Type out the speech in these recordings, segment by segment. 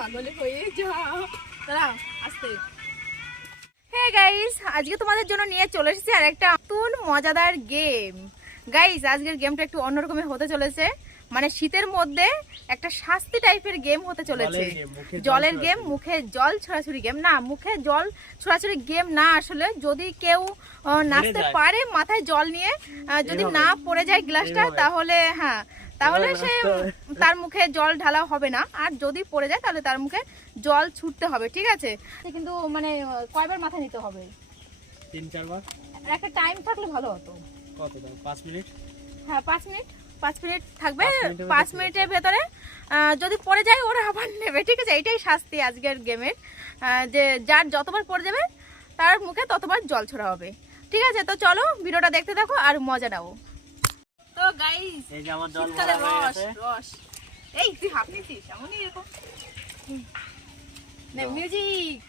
পাগলে হয়ে যাও দাঁড়াও আস্তে। হ্যাঁ গাইস, আজকে তোমাদের জন্য নিয়ে চলে এসেছি আর একটা নতুন মজাদার গেম। গাইস, আজকের গেমটা একটু অন্যরকমের হতে চলেছে, মানে শীতের মধ্যে একটা শাস্তি টাইপের গেম হতে চলেছে। জলের গেম, মুখে জল ছোড়াছুড়ি গেম না, মুখে জল ছোড়াছুড়ি গেম না। আসলে যদি কেউ নাচতে পারে মাথায় জল নিয়ে, যদি না পড়ে যায় গ্লাসটা, তাহলে হ্যাঁ, তাহলে সে তার মুখে জল ঢালা হবে না। আর যদি পড়ে যায় তাহলে তার মুখে জল ছুটতে হবে, ঠিক আছে? কিন্তু মানে কয়বার মাথায় নিতে হবে? 3-4 বার। একটা টাইম থাকলে ভালো হতো। কত দাও? 5 মিনিট। হ্যাঁ 5 মিনিট, 5 মিনিট থাকবে। 5 মিনিটের ভেতরে যদি পড়ে যায় ওরা আবার নেবে, ঠিক আছে? এটাই শাস্তি আজকের গেমের, যে যার যতবার পড়ে যাবে তার মুখে ততবার জল ছোড়া হবে, ঠিক আছে? তো চলো ভিডিওটা দেখতে থাকো আর মজা নাও। তো গাইস, এই যে আমার জল ভরা হয়ে গেছে। রস এই তুই হাফ নিছিস এমনই এরকম নে মিউজিক।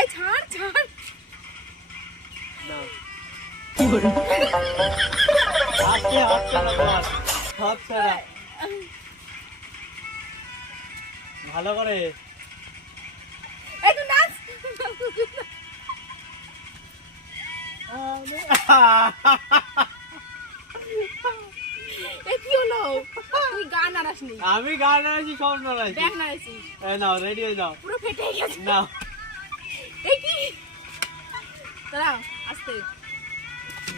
এই ছাড় ছাড় না আস্তে আস্তে না, হাত ছাড়া ভালো করে। এই তুই নাচ। এই কি হলো? তুই গান নাড়াসনি। আমি গান নাড়াইছি, সব নাড়াইছি। ব্যাগ নাড়াইছিস। এই নাও, রেডি হয়ে যাও। পুরো ফেটে গেছে। নাও। এই কি? দাঁড়াও আস্তে।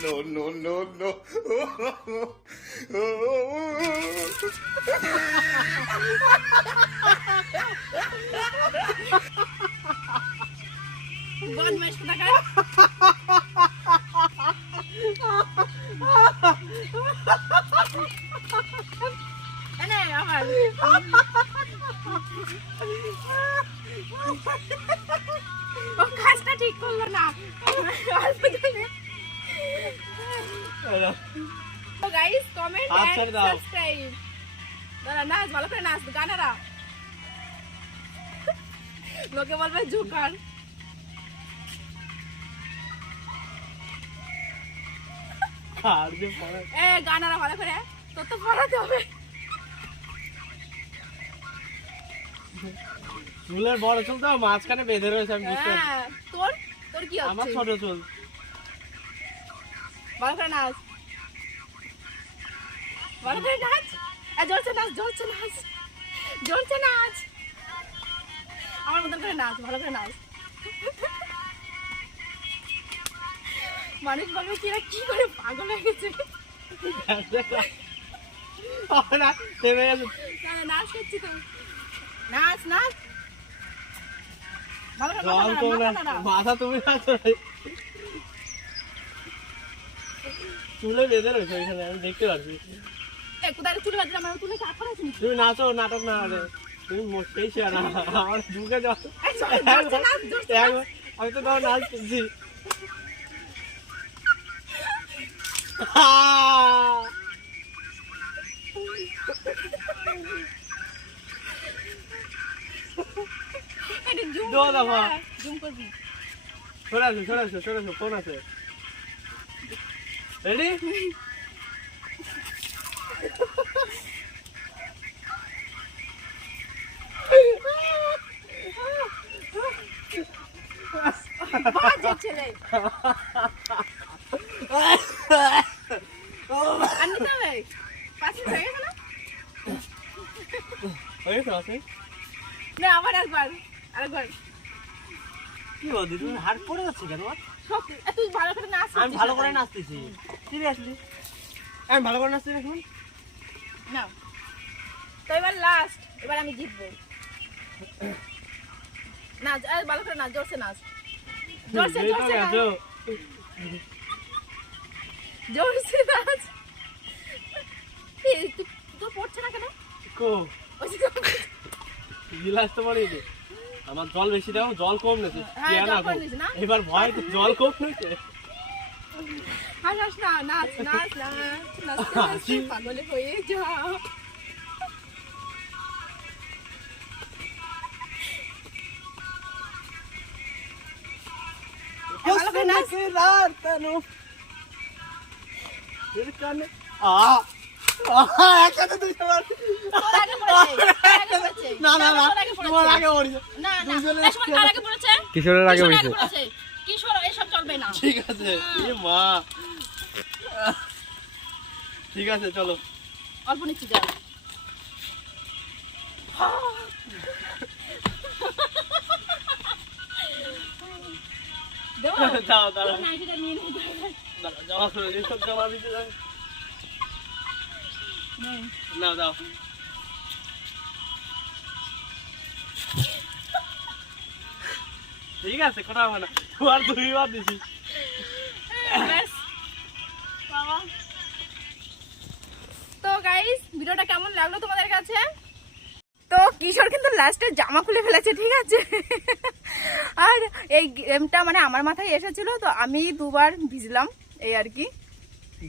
No, no, no, no. বদমাইশ কোথাকার। এনে আমার ও কাজটা ঠিক করলো না। অল্প জলে। তো গাইস, কমেন্ট এন্ড সাবস্ক্রাইব। দাঁড়া নাচ, ভালো করে নাচ, গানেরা লোকে বলবে জোকার। আর যে পড়া এ গানেরা ভালো করে, তোর তো পড়াতে হবে। চুলের বড় চুল তো মাঝখানে বেঁধে রয়েছে, আমি বুঝতে পারছি। হ্যাঁ, তোর তোর কি হচ্ছে? আমার ছোট চুল। ভালো করে নাচ, ভালো করে নাচ। জোরছে নাচ, জোরছে নাচ, জোরছে নাচ। আমার মতন করে নাচ, ভালো করে নাচ। মানুষ বলবে কিরা কি করে পাগল হয়ে গেছে। না, থেমে গেছে। না না, নাচ করছি তো, নাচ নাচ। ভালো করে জল মাথা কম নাড়া, না, মাথা নাড়া। মাথা তুমি নাচো। চুলে বেঁধে রয়েছে ওইখানে, আমি দেখতে পাচ্ছি। এ কোথায় চুল বাজে? আমার চুলে কি আঠা আছে? তুমি নাচো, নাটক না হলে তুমি মোটেই শেয়ার না। আমার বুকে যাও। এই জোরছে নাচ, জোরছে নাচ। আমি তো তোমার নাচ করছি। এটা জুম দো দফা। জুম করবি। সরাসো সরাসো সরাসো, ফোন আছে। রেডি? বাজে ছেলে। আনতে হবে। 5 মিনিট হয়ে গেছে না? হয়ে গেছে আছে? না, আবার একবার, আরেকবার। কি বলদি, তুমি হাত পড়ে যাচ্ছে কেন? সব তুই ভালো করে নাচ। আমি ভালো করে নাচতেছি। সিরিয়াসলি আমি ভালো করে নাচতেছি এখন। না, তো এবার লাস্ট, এবার আমি জিতবো। নাচ, ভালো করে নাচ, জোরছে নাচ, জোরছে জোরছে নাচ, জোরছে নাচ। তুই তোর পড়ছে না কেন? কো গিলাস তো পড়ে নি। আমার জল বেশি দাও, জল কম নেছে। হ্যাঁ, জল কম নিয়েছে না? এবার ভয় তো জল কম নেছে। হাস না, নাচ নাচ নাচ, নাচতে পাগলে হয়ে যাও। ভালো করে নাচ। রাত তনু এর কানে আ একসাথে দুইশো বার। তোর আগে পড়েছে, তোর আগে পড়েছে। না না না তোর আগে পড়েছে। তোমার আগে পড়েছে। না না দুইজনের এই সময় কার আগে পড়েছে? কিশোরের আগে কিশোর হয়েছে। পড়েছে। কিশোর এসব চলবে না। ঠিক আছে এ মা ঠিক আছে চলো অল্প নিচ্ছি যা। দেবো? দাও দাঁড়াও নাইটিটা নিয়ে নিতে হবে। দাঁড়াও জমা করে দিই সব জমা দিতে যাবে নে। না দাও ঠিক আছে কথা হবে না তোমার দুইবার দিছি ব্যাস। বাবা। তো গাইস ভিডিওটা কেমন লাগলো তোমাদের কাছে? তো কিশোর কিন্তু লাস্টে জামা খুলে ফেলেছে, ঠিক আছে? আর এই গেমটা মানে আমার মাথায় এসেছিল, তো আমি দুবার ভিজলাম এই আর কি।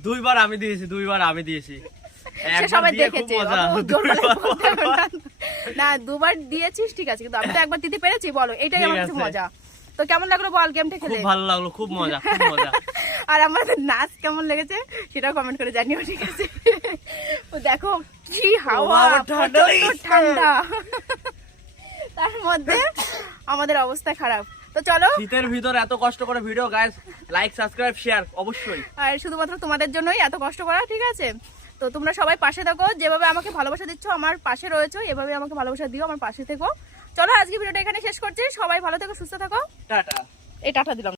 দুইবার আমি দিয়েছি সে একবার সবাই দিয়ে খুব দেখেছে। মজা। অত জোর গলায় বলতে হবে না। না দুবার দিয়েছিস ঠিক আছে, কিন্তু আমি তো একবার দিতে পেরেছি, বলো এটাই ঠিক আমার কাছে আছে। মজা। তো কেমন লাগলো বল গেমটা খুব খেলে? ভালো লাগলো খুব মজা খুব মজা আর আমাদের নাচ কেমন লেগেছে সেটাও কমেন্ট করে জানিও, ঠিক আছে? ও দেখো কি হাওয়া, বাবা, ঠান্ডা প্রচন্ড লেগেছে। ঠান্ডা, তার মধ্যে আমাদের অবস্থা খারাপ। তো চলো, শীতের ভিতর এত কষ্ট করে video guys like subscribe share অবশ্যই আর শুধুমাত্র তোমাদের জন্যই এত কষ্ট করা, ঠিক আছে? তো তোমরা সবাই পাশে থাকো, যেভাবে আমাকে ভালোবাসা দিচ্ছ আমার পাশে রয়েছো, এভাবে আমাকে ভালোবাসা দিও, আমার পাশে থেকো। চলো আজকে ভিডিওটা এখানে শেষ করছি, সবাই ভালো থেকো, সুস্থ থাকো। টাটা এই টাটা দিলাম।